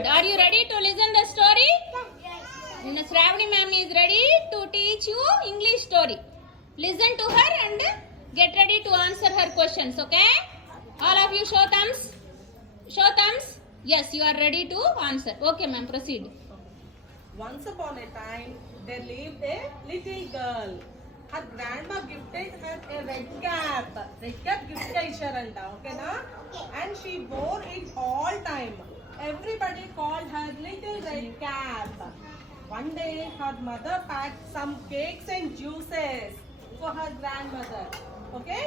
good. Are you ready to listen the story? Yes. Shravani ma'am is ready to teach you English story. Listen to her and get ready to answer her questions, okay? All of you show thumbs. Show thumbs. Yes, you are ready to answer. Okay ma'am, proceed. Once upon a time, there lived a little girl. Her grandma gifted her a red cap. Red cap gift ka isharanta, okay na? And she wore it all time. Everybody called her little red cap. One day, her mother packed some cakes and juices for her grandmother. Okay?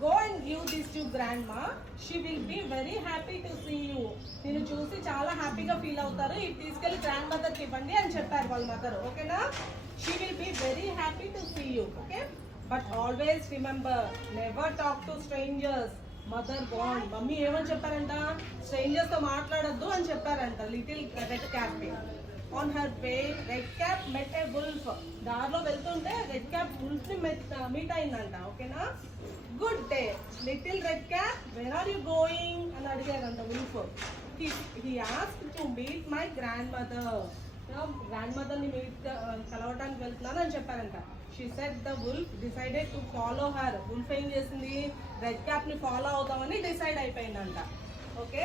Go and give this to grandma. She will be very happy to see you. నేను చూసి చాలా హ్యాపీగా feel అవుతారు. ఇది తీసుకెళ్లి grand mother కి ఇవ్వండి అని చెప్పారు వాళ్ళ మదర్. ఓకేనా? She will be very happy to see you. Okay? But always remember, never talk to strangers. Mother bond. Mummy ఏమని చెప్పారంట? స్ట్రేంజర్స్ తో మాట్లాడొద్దు అని చెప్పారంట little red cap. On her way, Red Cap met a wolf. దారిలో వెళ్తుంటే red cap wolf ని meet అయిందంట. ఓకేనా? Good day little red cap, where are you going అని అడిగారంట wolf. He asked to meet my grandmother. Grandmother ని కలవడానికి వెళ్తున్నాను అని చెప్పారంట. She said the wolf decided to follow her. wolf ఏం చేసింది? రెడ్ క్యాప్ ని ఫాలో అవుతామని డిసైడ్ అయిపోయిందంట. Okay,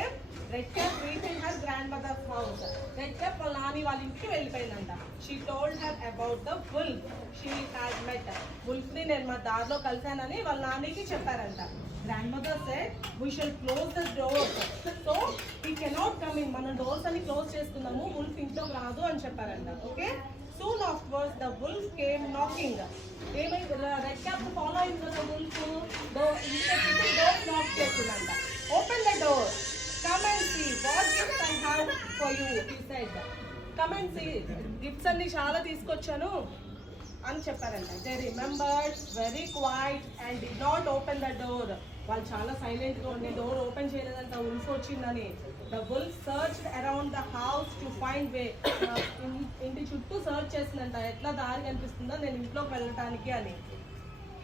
red cap reaching her grand mother's house. Red cap వాళ్ళ నాని వాళ్ళ ఇంటికి వెళ్ళిపోయిందంట. She told her about the wolf she had met. Wolf ని నేను మా దారిలో కలిశానని వాళ్ళ నానికి చెప్పారంట. Grand mother said we shall close the door so he cannot come in. మనం డోర్స్ అని క్లోజ్ చేస్తున్నాము, వుల్ఫ్ ఇంట్లోకి రాదు అని చెప్పారంట. Okay, soon afterwards the wolf came knocking. ఏమైంది? రెడ్ క్యాప్ ఫాలో అయింది కదా వుల్ఫ్. డోర్ నాక్ చేసిందంట. Open the door. Come and see what gifts I have for you, he said. Come and see. Gifts అన్ని చాలా తీసుకొచ్చాను అని చెప్పారంట. They remembered very quiet and did not open the door. వాళ్ళు చాలా silent గా ఉండి డోర్ ఓపెన్ చేయలేదంట wolf వచ్చిందని. The wolf searched around the house to find way. ఇంటి చుట్టూ సర్చ్ చేసిందంట, ఎట్లా దారి కనిపిస్తుందో నేను ఇంట్లోకి వెళ్ళటానికి అని.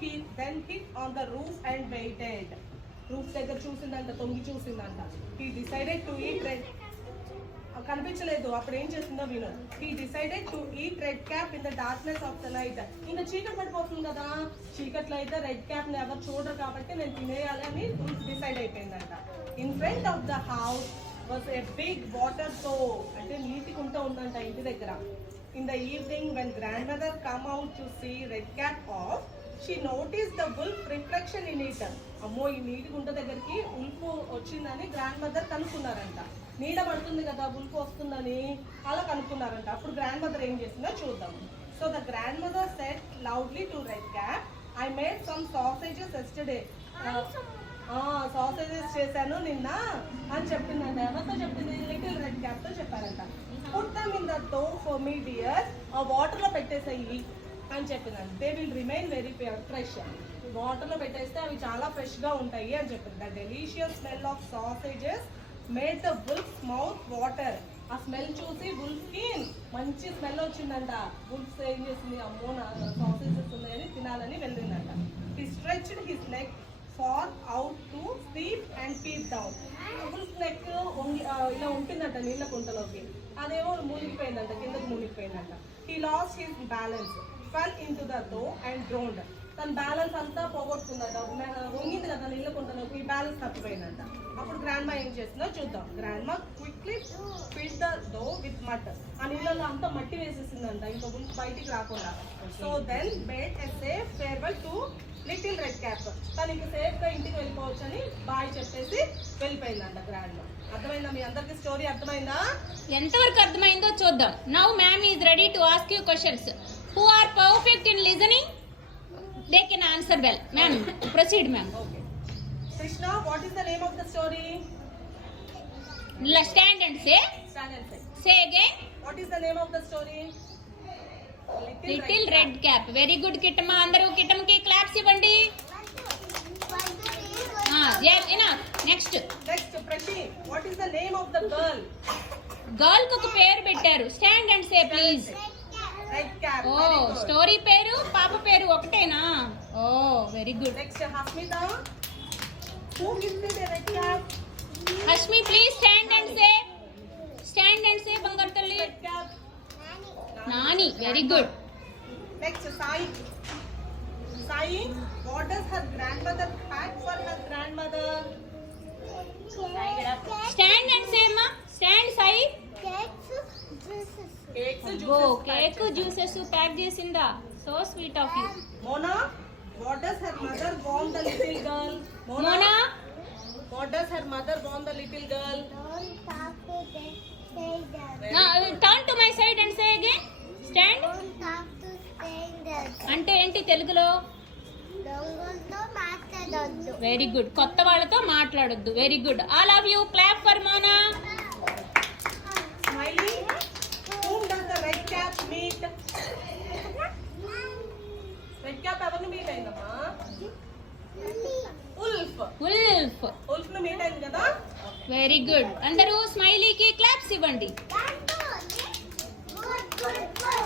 He then hit on the roof and waited. Roof దగ్గర చూసిందంట, తొంగి చూసిందంట. He decided to eat red. కనిపించలేదు, అప్పుడు ఏం చేసిందో విను. He decided to eat red cap in the darkness of the night. ఇంకా చీకటి పడిపోతుంది కదా, చీకట్లో అయితే రెడ్ క్యాప్ ని ఎవరు చూడరు కాబట్టి నేను తినేయాలి అని డిసైడ్ అయిపోయిందంట. In front of the house was a big water so, అంటే నీటి కుంట ఉందంట ఇంటి దగ్గర. In the evening when grand mother come out to see red cap off, she notice the wolf reflection in it. అమ్మో, ఈ నీటి గుంట దగ్గరికి ఉల్ఫ్ వచ్చిందని గ్రాండ్ మదర్ కనుక్కున్నారంట. నీడ పడుతుంది కదా ఉల్ఫ్ వస్తుందని అలా కనుక్కున్నారంట. అప్పుడు గ్రాండ్ మదర్ ఏం చేసిందో చూద్దాం. So the grand mother said loudly to red cap, I made some sausages yesterday. Sausages చేశాను నిన్న అని చెప్పిందంట. ఎవరితో చెప్పింది? లిటిల్ రెడ్ క్యాప్ తో చెప్పారంట. Put them in the trough for me dear. ఆ వాటర్ లో పెట్టేసాయి అని చెప్పిందంట. They will remain very fresh. వాటర్లో పెట్టేస్తే అవి చాలా ఫ్రెష్గా ఉంటాయి అని చెప్పింది. The delicious smell of sausages made the wolf mouth water. ఆ స్మెల్ చూసి వుల్ఫ్కి మంచి స్మెల్ వచ్చిందంట. వుల్ఫ్ ఏం చేసింది? అమ్మో, నా సాసేజెస్ ఉన్నాయని తినాలని వెళ్ళిందంట. He stretched his neck far out to sleep and peep down. Wolf neck ఇలా ఉంటుందంట నీళ్ళ కుంటలోకి, అదేమో మునిగిపోయిందంట, కిందకి మునిగిపోయిందంట. He lost his balance, fell into the trough and drowned. తన బ్యాలెన్స్ అంతా పోగొట్టుకుందంట, వంగింది కదా నీళ్ళ కుంటలోకి, బ్యాలెన్స్ తప్పిపోయిందంట. అప్పుడు గ్రాండ్ మా ఏం చేస్తుందో చూద్దాం. Grandma quickly fill the dough with mud. ఆ నీళ్ళలో అంతా మట్టి వేసేసిందంట, ఇంకా బయటికి రాకుండా. So then made a safe farewell to little red cap. తను ఇంకా సేఫ్ గా ఇంటికి వెళ్ళిపోవచ్చు అని బాయ్ చెప్పేసి వెళ్ళిపోయిందంట గ్రాండ్ మా. అర్థమైందా? మీ అందరికి స్టోరీ అర్థమైందా? ఎంతవరకు అర్థమైందో చూద్దాం. Now ma'am is ready to ask you questions. Who are perfect in listening, they can answer well. Ma'am, proceed ma'am. Okay. Krishna, what is the name of the story? Stand and say. Stand and say. Say again. What is the name of the story? Little red cap. Very good kitama. Andaru kitam ki claps ivandi. Yeah, enough. Next. Next, Prashi, what is the name of the girl? Girl ku oka పేరు పెట్టారు. Stand and say please. Red cap. Oh, story పేరు పాప పేరు ఒకటేనా? Oh, very good. Next, Hasmita, who gifted a red cap? Hashmi, please stand and say. red cap? Nani. Very good. Next, Sai. Sai, what does her grandmother pack for her grandmother? Stand and say, ma. Stand, Sai. Cakes, juices. Go. Cake, juices pack చేసిందా. So sweet of you. Mona, what does her mother warn the little girl? Mona. What does her mother warn the little girl? Now turn to my side and say again. Stand. అంటే ఏంటి తెలుగులో? Very good. కొత్త వాళ్ళతో మాట్లాడొద్దు. Very good. All of you clap for Mona. Smiley, whom does the red cap meet? Red cap ఎవరిని meet అయిందమ్మా? Wolf. Wolf. Wolf ను meet అయింది కదా? Very good. అందరూ స్మైలీకి క్లాప్స్ ఇవ్వండి.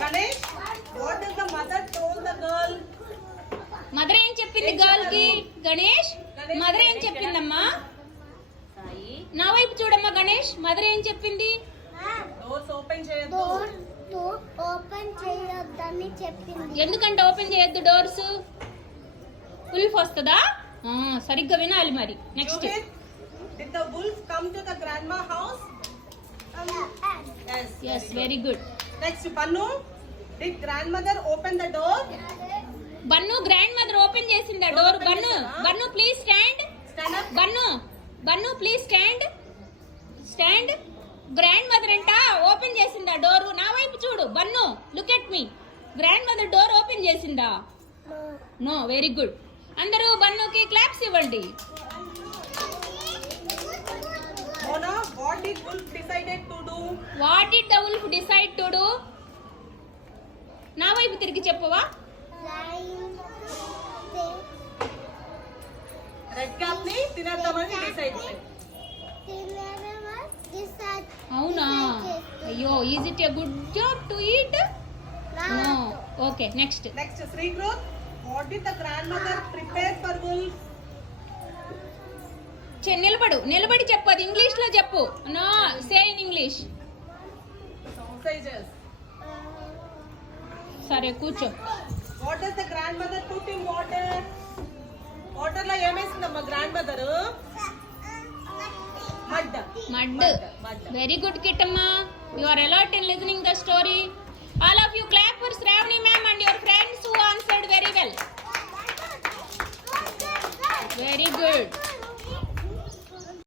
Ganesh, what does the mother told the girl? Mother ఏం చెప్పింది girl కి? గణేష్, మదర్ ఏం చెప్పిందమ్మా? నా వైపు చూడమ్మా గణేష్. మదర్ ఏం చెప్పింది? డోర్స్ ఓపెన్ చేయొద్దు. ఓపెన్ చేయొద్దని చెప్పింది. ఎందుకంటే ఓపెన్ చేయొద్దు డోర్స్? ఉల్ఫ్ వస్తుందా? సరిగ్గా వినాలి మరి. Next. Judith, did the wolf come to the grandma house? Yes. Yes, very good. Next, Bannu, did grandmother open the door? Bunnu grand mother open చేసిందా door? Bunnu, Bunnu please stand. Stand up. Bunnu, Bunnu please stand. Stand. Grand mother అంట open చేసిందా door? నా వైపు చూడు Bunnu. Look at me. Grand mother door open చేసిందా? No. Very good. అందరూ బన్నుకి claps ఇవ్వండి. Mona, what did wolf decided to do? What did the wolf decide to do? నా వైపు తిరిగి చెప్పవా? రెడ్ క్యాప్ ని తినేద్దామని డిసైడ్ చేసింది. అవునా? అయ్యో, is it a good job to eat? No. Okay, next. Next, Srikrut, what did the grandmother prepare for wolf? నిలబడు. నిలబడి చెప్పు. అది ఇంగ్లీష్ లో చెప్పు. No, say in English. Sausages. సరే కూర్చో. What does the grandmother put in water? Water లో ఏమేసిందమ్మా grand mother? Mud. Mud. Very good కిట్టమ్మా. You are alert in listening the story. All of you clap for Shravani ma'am and your friends who answered very well. Very good.